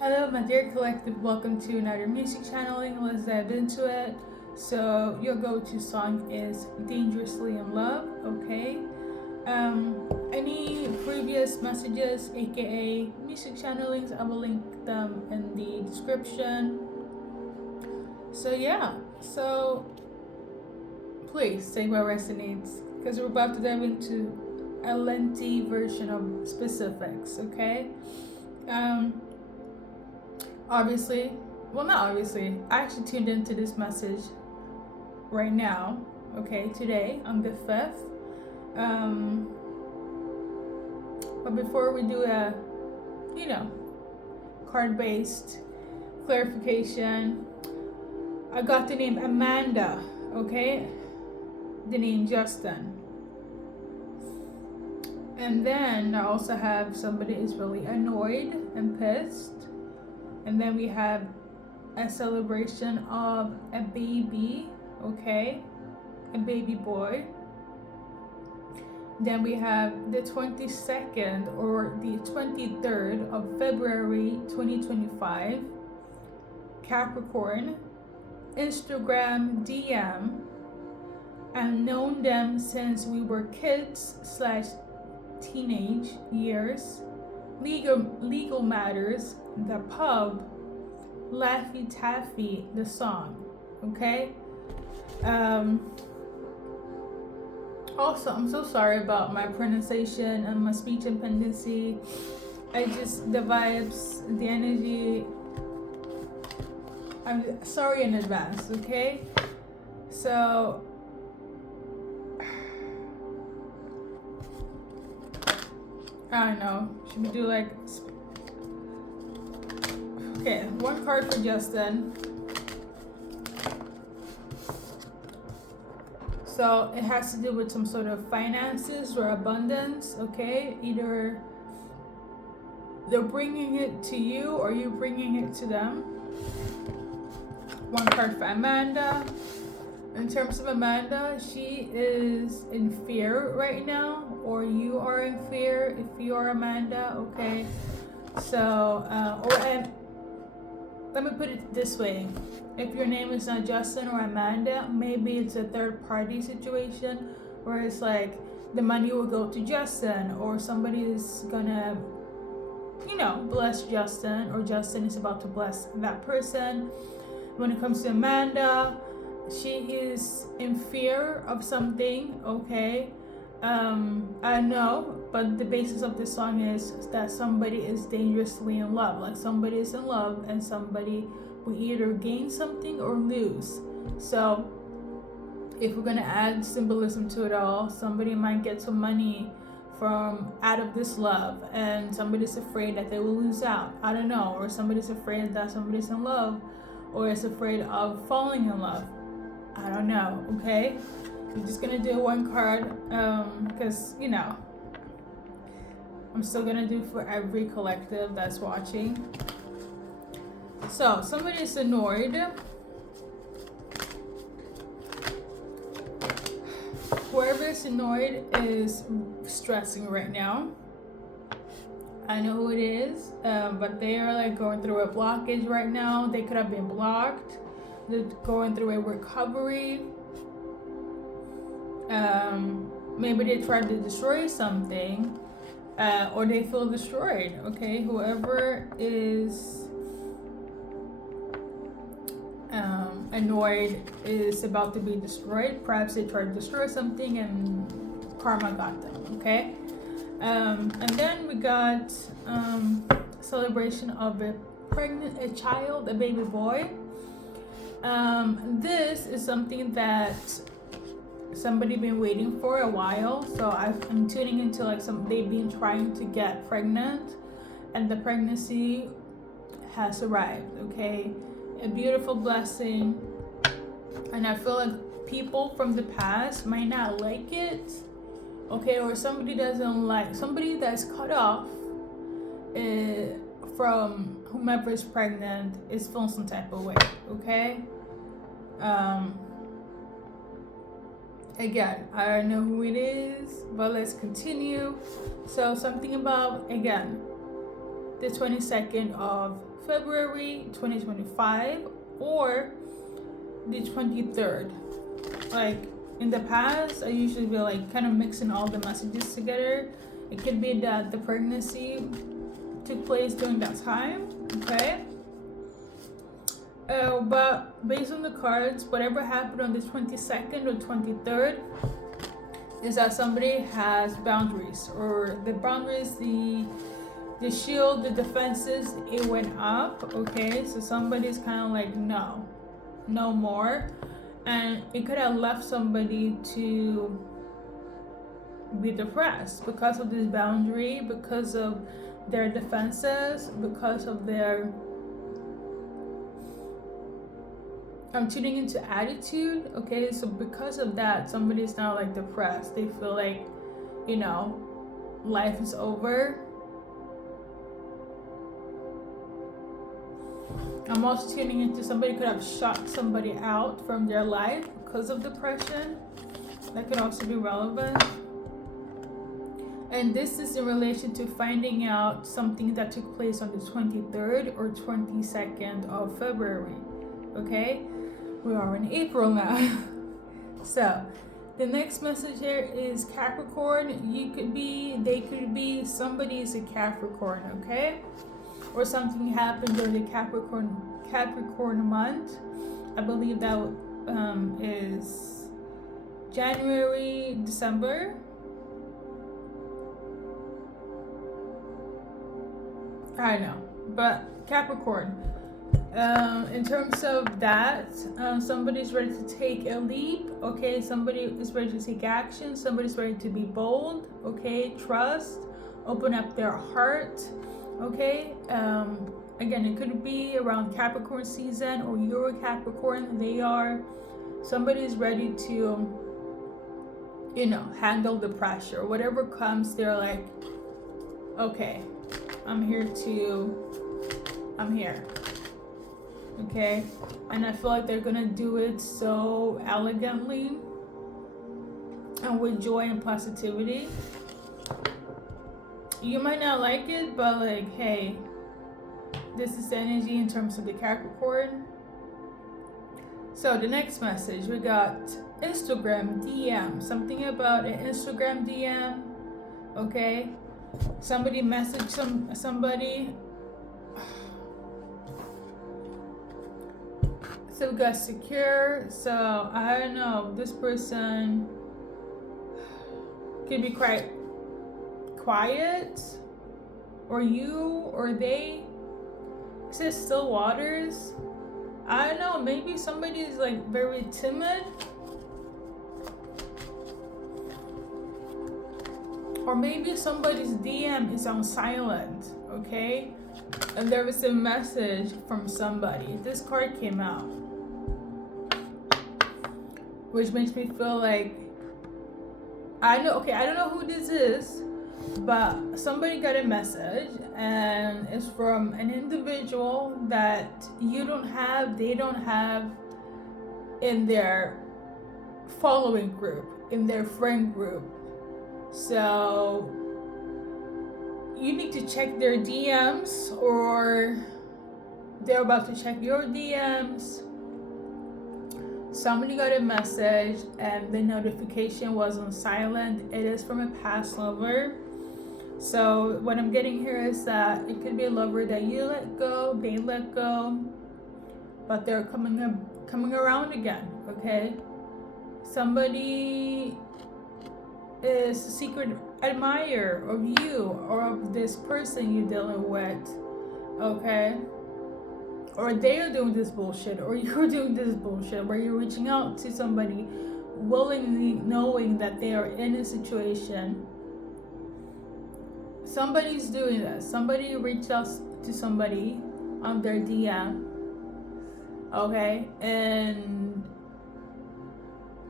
Hello, my dear collective. Welcome to another music channeling. Let's dive into it. So, your go to song is Dangerously in Love, okay? Any previous messages, aka music channelings, I will link them in the description. So, yeah, so please say what resonates because we're about to dive into a lengthy version of specifics, okay? Um, Obviously, well, not obviously, I actually tuned into this message right now, okay, today on the 5th. But before we do a, you know, card based clarification, I got the name Amanda, okay, the name Justin. And then I also have somebody is really annoyed and pissed. And then we have a celebration of a baby, okay, a baby boy. Then we have the 22nd or the 23rd of February 2025, Capricorn, Instagram DM, and known them since we were kids / teenage years, legal matters, the pub, Laffy Taffy, the song, okay? Also, I'm so sorry about my pronunciation and my speech impendency. The vibes, the energy, I'm sorry in advance, okay? So, I don't know, should we do like, okay, one card for Justin. So it has to do with some sort of finances or abundance, okay? Either they're bringing it to you or you're bringing it to them. One card for Amanda. In terms of Amanda, she is in fear right now, or you are in fear if you are Amanda, okay? So, and let me put it this way. If your name is not Justin or Amanda, maybe it's a third party situation where it's like the money will go to Justin or somebody is gonna, bless Justin or Justin is about to bless that person. When it comes to Amanda, she is in fear of something, okay? I know, but the basis of the song is that somebody is dangerously in love. Like somebody is in love and somebody will either gain something or lose. So if we're gonna add symbolism to it all, somebody might get some money from out of this love and somebody's afraid that they will lose out. I don't know. Or somebody's afraid that somebody's in love or is afraid of falling in love. I don't know, okay? I'm just gonna do one card because I'm still gonna do for every collective that's watching. So somebody is annoyed. Whoever is annoyed is stressing right now. I know who it is, but they are like going through a blockage right now. They could have been blocked. They're going through a recovery. Maybe they tried to destroy something, or they feel destroyed, okay? Whoever is annoyed is about to be destroyed. Perhaps they tried to destroy something and karma got them, okay? And then we got celebration of a child, a baby boy. This is something that somebody been waiting for a while. So I'm tuning into like they've been trying to get pregnant, and the pregnancy has arrived. Okay, a beautiful blessing, and I feel like people from the past might not like it. Okay, or somebody doesn't like somebody that's cut off from whomever is pregnant is feeling some type of way. Okay. Again, I don't know who it is, but let's continue. So something about, again, the 22nd of February 2025 or the 23rd. Like in the past, I usually be like kind of mixing all the messages together. It could be that the pregnancy took place during that time, okay? But based on the cards, whatever happened on the 22nd or 23rd is that somebody has boundaries, or the boundaries, the shield, the defenses, it went up, okay? So somebody's kind of like, no more. And it could have left somebody to be depressed because of this boundary, because of their defenses, because of their tuning into attitude, okay? So because of that, somebody's now like depressed. They feel like, life is over. I'm also tuning into somebody could have shut somebody out from their life because of depression. That could also be relevant. And this is in relation to finding out something that took place on the 23rd or 22nd of February. Okay? We are in April now. So, the next message here is Capricorn. They could be, somebody is a Capricorn, okay? Or something happened during the Capricorn month. I believe that is January, December. I know, but Capricorn. In terms of that, somebody's ready to take a leap, okay? Somebody is ready to take action. Somebody's ready to be bold, okay? Trust, open up their heart, okay? Again, it could be around Capricorn season, or you're a Capricorn, they are. Somebody's ready to, handle the pressure. Whatever comes, they're like, okay, I'm here. Okay, and I feel like they're gonna do it so elegantly and with joy and positivity. You might not like it, but like, hey, this is the energy in terms of the Capricorn. So the next message, we got Instagram DM, something about an Instagram DM, okay? Somebody messaged somebody. So we got secure. So I don't know, this person could be quite quiet, or you, or they. It says still waters. I don't know, maybe somebody is like very timid, or maybe somebody's DM is on silent, okay? And there was a message from somebody. This card came out, which makes me feel like, I don't know who this is, but somebody got a message, and it's from an individual that they don't have in their following group, in their friend group. So you need to check their DMs, or they're about to check your DMs. Somebody got a message and the notification was on silent. It is from a past lover. So what I'm getting here is that it could be a lover that you let go, they let go, but they're coming around again, okay? Somebody is a secret admirer of you or of this person you're dealing with, okay? Or they are doing this bullshit, or you're doing this bullshit, where you're reaching out to somebody willingly knowing that they are in a situation. Somebody's doing this. Somebody reached out to somebody on their DM, okay? And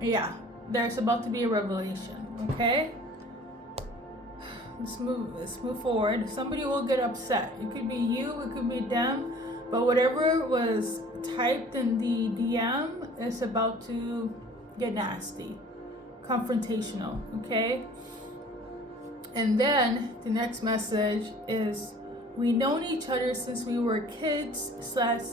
yeah, there's about to be a revelation, okay? Let's move forward. Somebody will get upset. It could be you, it could be them, but whatever was typed in the DM is about to get nasty, confrontational, okay? And then the next message is we known each other since we were kids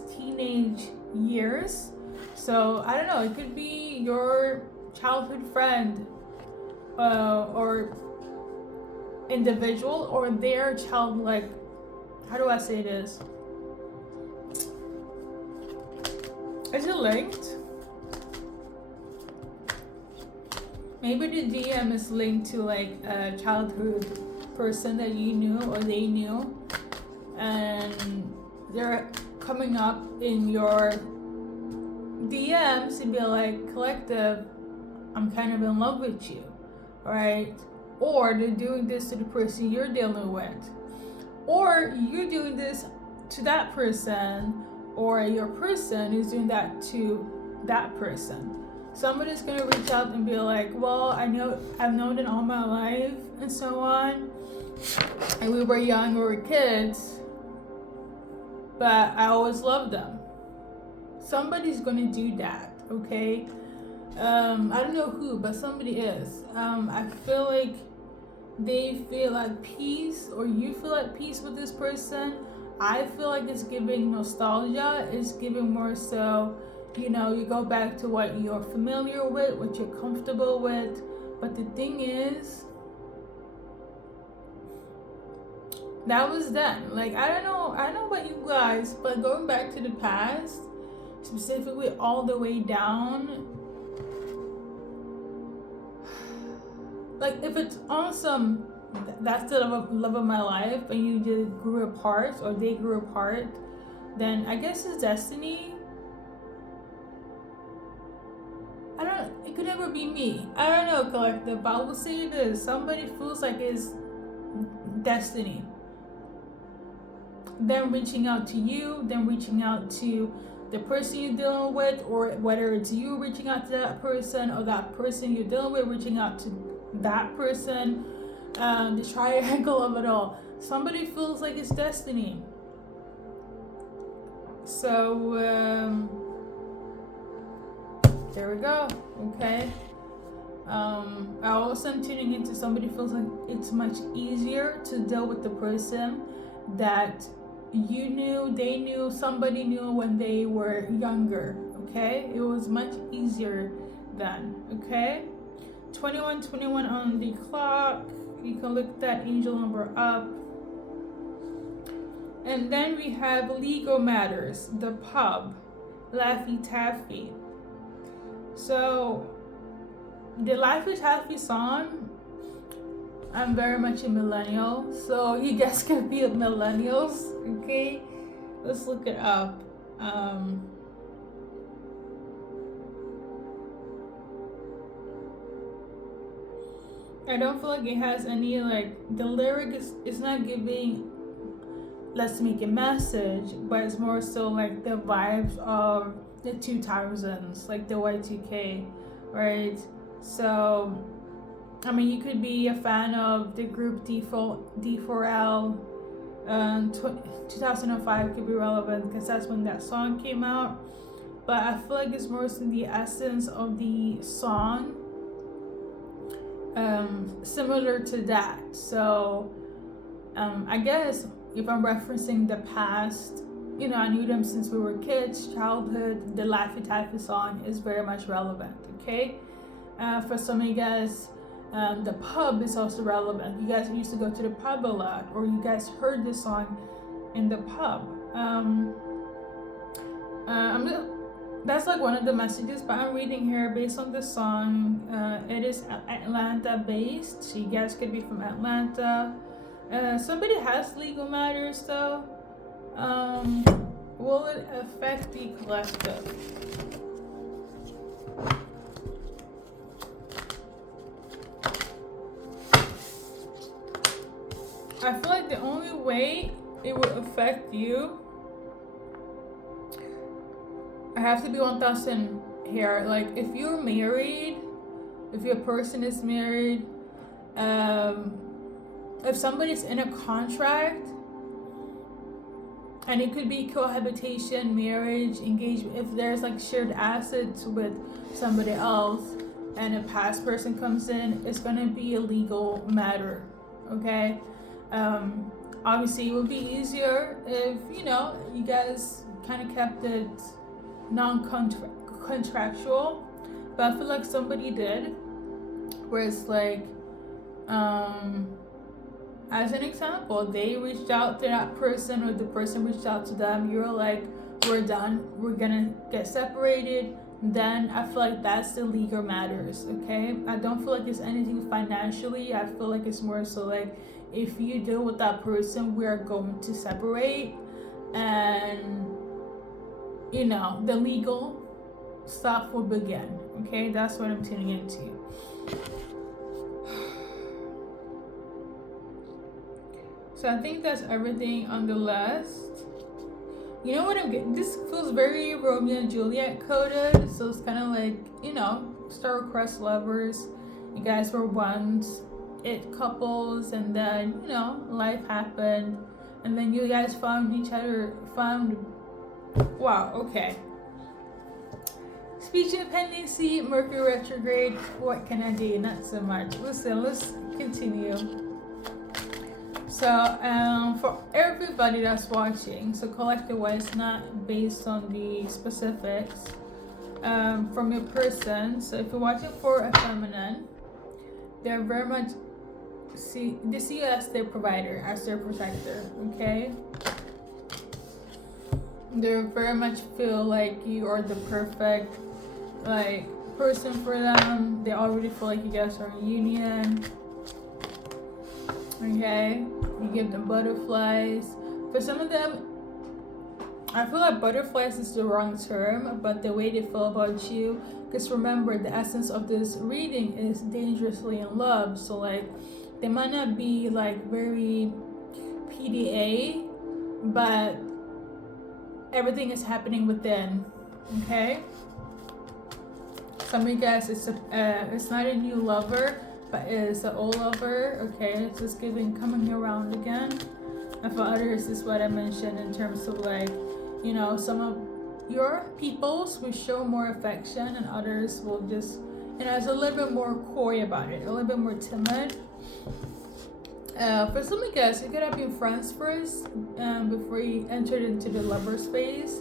/ teenage years. So I don't know, it could be your childhood friend or individual, or their child, like, how do I say this? Is it linked? Maybe the DM is linked to like a childhood person that you knew or they knew, and they're coming up in your DMs and be like, collective, I'm kind of in love with you, right? Or they're doing this to the person you're dealing with, or you're doing this to that person, or your person is doing that to that person. Somebody's gonna reach out and be like, well, I've known it all my life and so on, and we were young, we were kids, but I always loved them. Somebody's gonna do that, okay? I don't know who, but somebody is. I feel like they feel at peace, or you feel at peace with this person. I feel like it's giving nostalgia. It's giving more so, you go back to what you're familiar with, what you're comfortable with. But the thing is, that was then. Like, I don't know about you guys, but going back to the past, specifically all the way down, like, if it's awesome, that's the love of my life, and you just grew apart, or they grew apart, then I guess it's destiny. It could never be me. I don't know, collective, but I will say this: somebody feels like it's destiny. Them reaching out to you, them reaching out to the person you're dealing with, or whether it's you reaching out to that person, or that person you're dealing with reaching out to that person, the triangle of it all. Somebody feels like it's destiny. So there we go. Okay. I also am tuning into somebody feels like it's much easier to deal with the person that you knew, they knew, somebody knew when they were younger. Okay, it was much easier then. Okay, 21:21 on the clock. You can look that angel number up. And then we have Legal Matters, The Pub, Laffy Taffy. So the Laffy Taffy song, I'm very much a millennial, so you guys can be millennials, okay? Let's look it up. I don't feel like it has any, like, the lyric is not giving let's make a message, but it's more so like the vibes of the 2000s, like the Y2K, right? So I mean, you could be a fan of the group D4L. 2005 could be relevant because that's when that song came out. But I feel like it's more so the essence of the song, similar to that. So I guess if I'm referencing the past, I knew them since we were kids, childhood, the Laffy Taffy song is very much relevant, okay? For some of you guys, the pub is also relevant. You guys used to go to the pub a lot, or you guys heard this song in the pub. That's like one of the messages, but I'm reading here based on the song. It is Atlanta based, so you guys could be from Atlanta. Somebody has Legal Matters though. Will it affect the collective? I feel like the only way it would affect you, I have to be 1000 here. Like, if you're married, if your person is married, if somebody's in a contract, and it could be cohabitation, marriage, engagement, if there's like shared assets with somebody else and a past person comes in, it's gonna be a legal matter, okay? Obviously, it would be easier if, you know, you guys kind of kept it non-contractual, but I feel like somebody did, where it's like, as an example, they reached out to that person or the person reached out to them. You're like, we're done, we're gonna get separated. Then I feel like that's the legal matters, okay? I don't feel like it's anything financially. I feel like it's more so like, if you deal with that person, we are going to separate, and you know, the legal stuff will begin, okay? That's what I'm tuning into. So I think that's everything on the list. You know what I'm getting? This feels very Romeo and Juliet coded. So it's kind of like, you know, star-crossed lovers. You guys were once it couples, and then, you know, life happened, and then you guys found each other. Wow, okay. Speech dependency, Mercury retrograde. What can I do? Not so much. Listen, let's continue. So, for everybody that's watching, so collective-wise, not based on the specifics, from your person. So, if you're watching for a feminine, they're very much they see you as their provider, as their protector. Okay, they very much feel like you are the perfect like person for them. They already feel like you guys are in union. Okay, you give them butterflies. For some of them, I feel like butterflies is the wrong term, but the way they feel about you, because remember, the essence of this reading is dangerously in love. So like, they might not be like very PDA, but everything is happening within. Okay, some of you guys, it's not a new lover, but it's an old lover. Okay, it's just giving coming around again. And for others, is what I mentioned in terms of like, you know, some of your peoples will show more affection, and others will just, you know, it's a little bit more coy about it, a little bit more timid. For some of you guys, you could have been friends first before you entered into the lover space.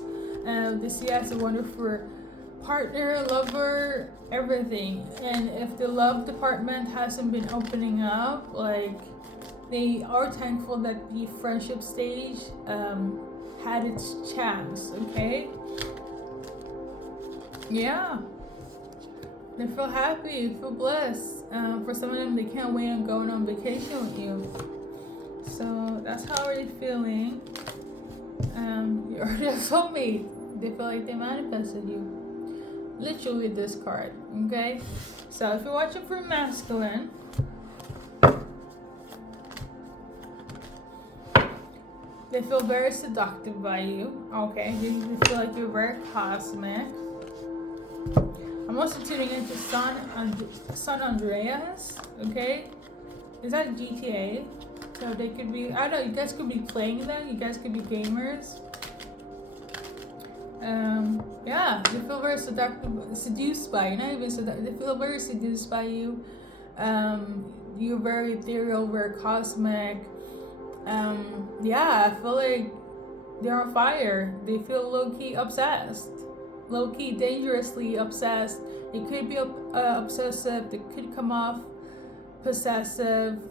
This year has a wonderful partner, lover, everything. And if the love department hasn't been opening up, like, they are thankful that the friendship stage had its chance. Okay, yeah, they feel happy, feel blessed. For some of them, they can't wait on going on vacation with you. So that's how they're feeling. You're their soulmate. They feel like they manifested you. Literally this card. Okay, so if you're watching for masculine, they feel very seductive by you. Okay, they feel like you're very cosmic. I'm also tuning into San Andreas. Okay, is that GTA? So they could be, I don't know, you guys could be playing them. You guys could be gamers. Yeah, they feel very seduced by you. Not even seduced. They feel very seduced by you. You're very ethereal, very cosmic. Yeah, I feel like they're on fire. They feel low-key obsessed. Low-key dangerously obsessed. It could be obsessive. They could come off possessive.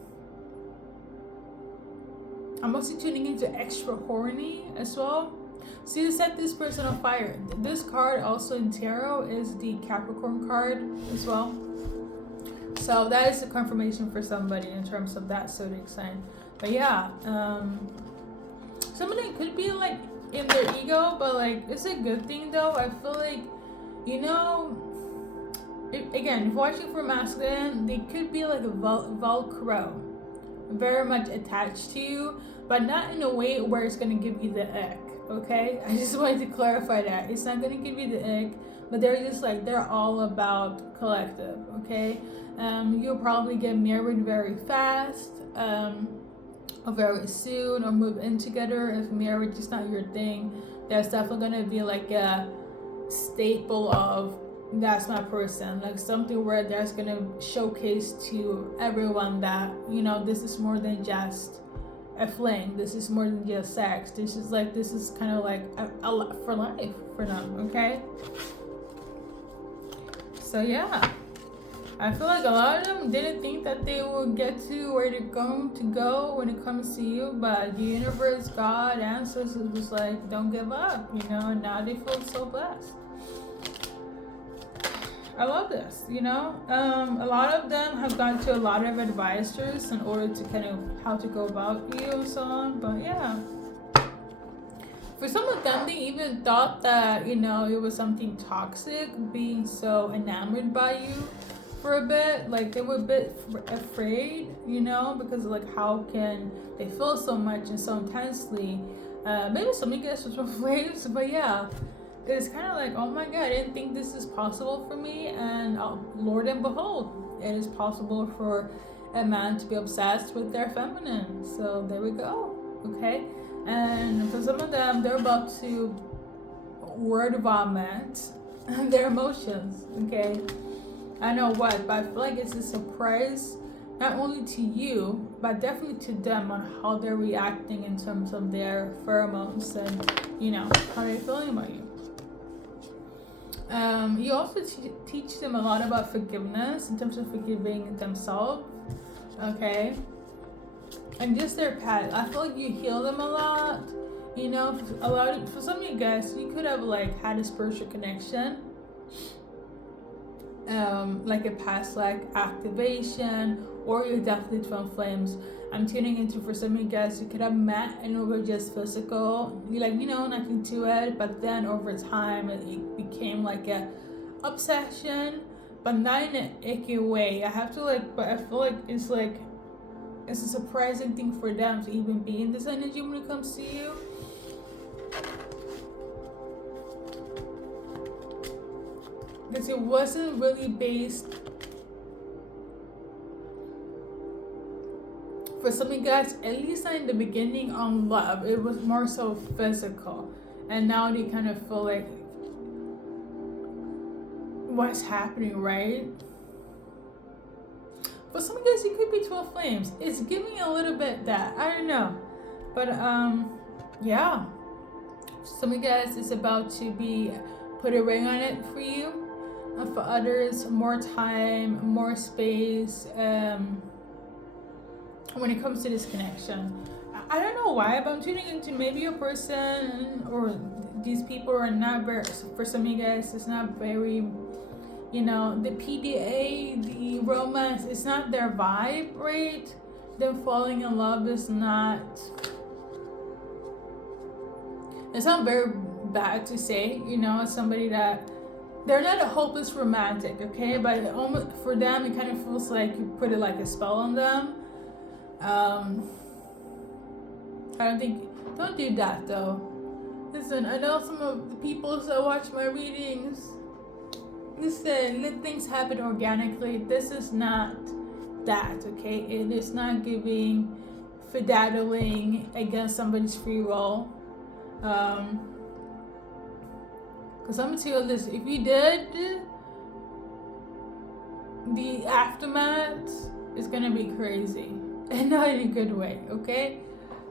I'm also tuning into extra horny as well. So you set this person on fire. This card also in tarot is the Capricorn card as well. So that is a confirmation for somebody in terms of that zodiac sign. But yeah, somebody could be like in their ego, but like it's a good thing though. I feel like, you know, if watching for masculine, they could be like a Velcro, very much attached to you, but not in a way where it's gonna give you the ick. Okay, I just wanted to clarify that it's not gonna give you the ick, but they're just like, they're all about collective. Okay, you'll probably get married very fast. Or very soon, or move in together. If marriage is not your thing, there's definitely gonna be like a staple of that's my person, like something where that's gonna showcase to everyone that, you know, this is more than just a fling. This is more than just sex. This is kind of like a lot for life for them. Okay. So yeah, I feel like a lot of them didn't think that they would get to where they're going to go when it comes to you, but the universe, God, ancestors was like, don't give up, and now they feel so blessed. I love this, a lot of them have gone to a lot of advisors in order to kind of how to go about you and so on, but yeah. For some of them, they even thought that, it was something toxic, being so enamored by you for a bit. Like, they were a bit afraid, because of, like, how can they feel so much and so intensely. Maybe some of you guys were flames, but yeah. It's kind of like, oh my God, I didn't think this is possible for me. And Lord and behold, it is possible for a man to be obsessed with their feminine. So there we go, okay? And for some of them, they're about to word vomit their emotions, okay? I know what, but I feel like it's a surprise, not only to you, but definitely to them on how they're reacting in terms of their pheromones and, how they're feeling about you. You also teach them a lot about forgiveness in terms of forgiving themselves, okay? And just their past. I feel like you heal them a lot. For some of you guys, you could have like had a spiritual connection, like a past like activation, or you're definitely twin flames. I'm tuning into, for some of you guys, you could have met and it was just physical. You nothing to it, but then over time it became like a obsession, but not in an icky way. But I feel like it's a surprising thing for them to even be in this energy when it comes to you. Because it wasn't really based, for some of you guys, at least not in the beginning, on love. It was more so physical. And now they kind of feel like, what's happening, right? For some of you guys, it could be 12 flames. It's giving a little bit that. I don't know. But, yeah. Some of you guys, it's about to be put a ring on it for you. And for others, more time, more space, when it comes to this connection. I don't know why, but I'm tuning into maybe a person or these people are not very, for some of you guys, it's not very, the PDA, the romance, it's not their vibe, right? Them falling in love is not, it's not very bad to say, somebody that, they're not a hopeless romantic, okay? But almost, for them, it kind of feels like you put it like a spell on them. Don't do that though. Listen, I know some of the people that watch my readings, listen, let things happen organically. This is not that, okay? It is not giving fiddling against somebody's free will. Because I'm gonna tell you this, if you did, the aftermath is gonna be crazy. And not in a good way, okay?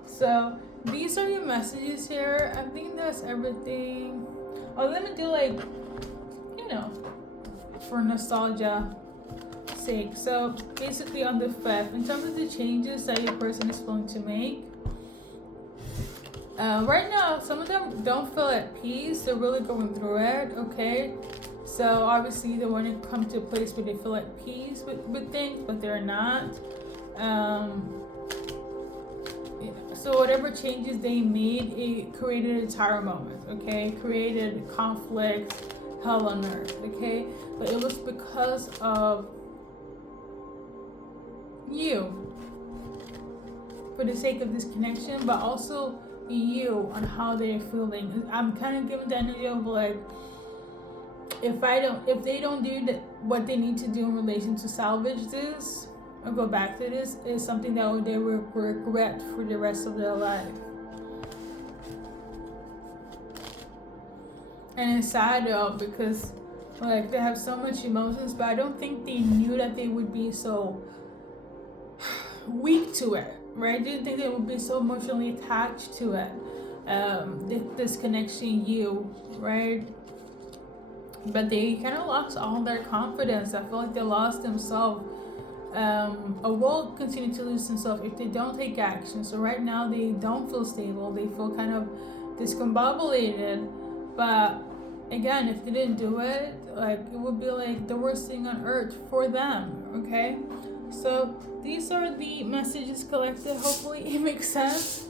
So these are your messages here. I think that's everything. Oh, let me do for nostalgia sake. So basically on the 5th, in terms of the changes that your person is going to make, right now, some of them don't feel at peace. They're really going through it, okay? So obviously they want to come to a place where they feel at peace with things, but they're not. So whatever changes they made, it created a tower moment, okay? Created conflict, hell on earth, okay? But it was because of you, for the sake of this connection, but also you on how they're feeling. I'm kind of giving the energy of like, if they don't do what they need to do in relation to salvage this or go back to this, is something that they will regret for the rest of their life. And it's sad though, because like they have so much emotions, but I don't think they knew that they would be so weak to it, right? Didn't think they would be so emotionally attached to it. This connection, you, right? But they kind of lost all their confidence. I feel like they lost themselves. Or will continue to lose themselves if they don't take action. So right now they don't feel stable. They feel kind of discombobulated. But again, if they didn't do it, like it would be like the worst thing on earth for them. Okay, so these are the messages collected. Hopefully it makes sense.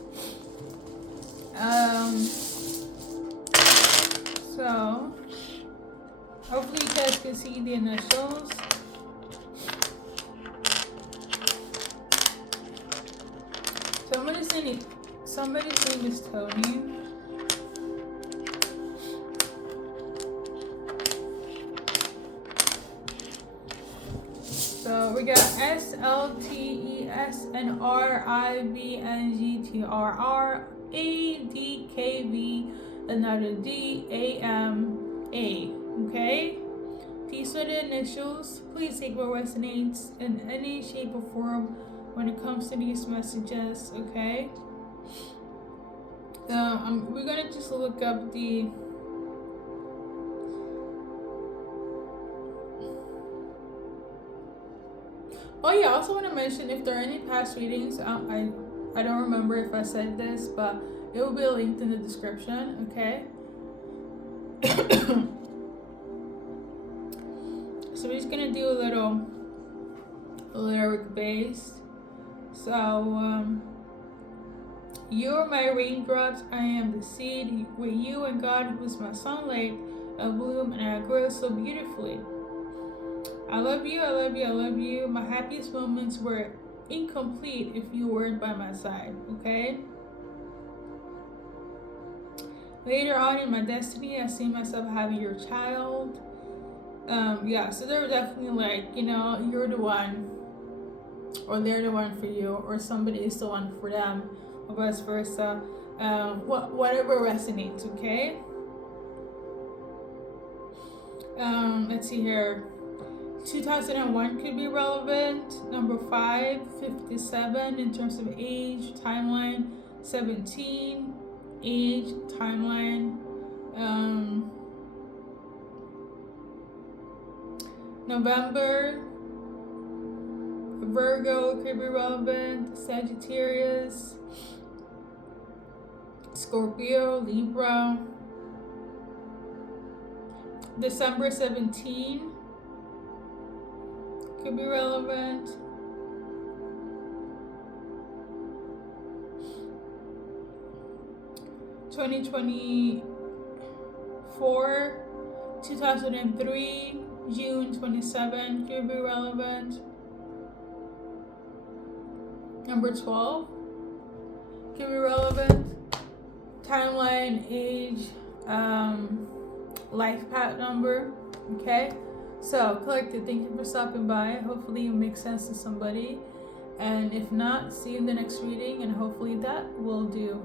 So hopefully you guys can see the initials. Somebody's name is Tony. So we got SLTESNRIBNGTRRADKV, another DAMA. Okay? These are the initials. Please take what resonates in any shape or form when it comes to these messages, okay? We're gonna just look up the oh yeah, I also want to mention if there are any past readings, I don't remember if I said this, but it will be linked in the description, okay? So we're just gonna do a little lyric based. So you are my raindrops, I am the seed. With you and God, who is my sunlight, I bloom and I grow so beautifully. I love you, I love you, I love you. My happiest moments were incomplete if you weren't by my side, okay? Later on in my destiny, I see myself having your child. Yeah, so they're definitely like, you know, you're the one, or they're the one for you, or somebody is the one for them, or vice versa. Whatever resonates, okay? Let's see here. 2001 could be relevant. Number 5, 57 in terms of age, timeline, 17, age, timeline. November, Virgo could be relevant. Sagittarius, Scorpio, Libra. December 17 could be relevant. (2024) 2003 June 27 could be relevant. Number 12 could be relevant. Timeline, age, life path number. Okay, so collective, thank you for stopping by. Hopefully it makes sense to somebody, and if not, see you in the next reading, and hopefully that will do.